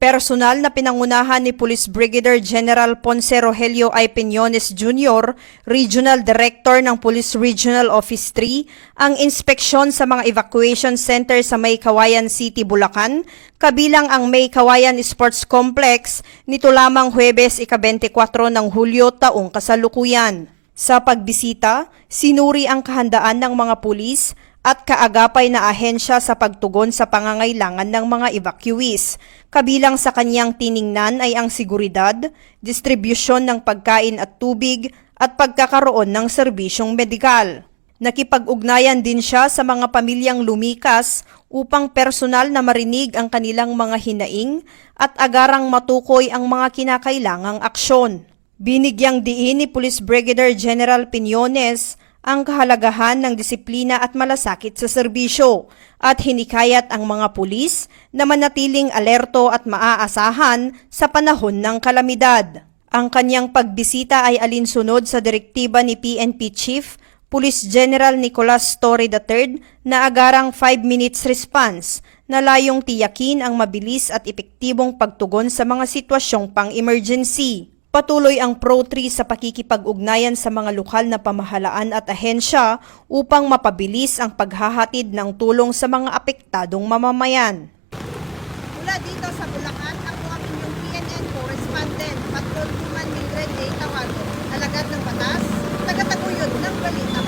Personal na pinangunahan ni Police Brigadier General Ponce Rogelio I. Peñones Jr., Regional Director ng Police Regional Office 3, ang inspeksyon sa mga evacuation center sa May Kawayan City, Bulacan, kabilang ang May Kawayan Sports Complex nito lamang Huwebes ika-24 ng Hulyo taong kasalukuyan. Sa pagbisita, sinuri ang kahandaan ng mga pulis at kaagapay na ahensya sa pagtugon sa pangangailangan ng mga evacuees. Kabilang sa kanyang tiningnan ay ang seguridad, distribusyon ng pagkain at tubig at pagkakaroon ng serbisyong medikal. Nakipag-ugnayan din siya sa mga pamilyang lumikas upang personal na marinig ang kanilang mga hinaing at agarang matukoy ang mga kinakailangang aksyon. Binigyang diin ni Police Brigadier General Peñones ang kahalagahan ng disiplina at malasakit sa serbisyo at hinikayat ang mga pulis na manatiling alerto at maaasahan sa panahon ng kalamidad. Ang kanyang pagbisita ay alinsunod sa direktiba ni PNP Chief Police General Nicolas Torre III na agarang 5 minutes response na layong tiyakin ang mabilis at epektibong pagtugon sa mga sitwasyong pang-emergency. Patuloy ang Pro-3 sa pakikipag-ugnayan sa mga lokal na pamahalaan at ahensya upang mapabilis ang paghahatid ng tulong sa mga apektadong mamamayan. Mula dito sa Bulacan, ako ang inyong PNN correspondent, Patrol Woman Mildred A. Tawago, alagad ng batas, tagataguyod ng balita.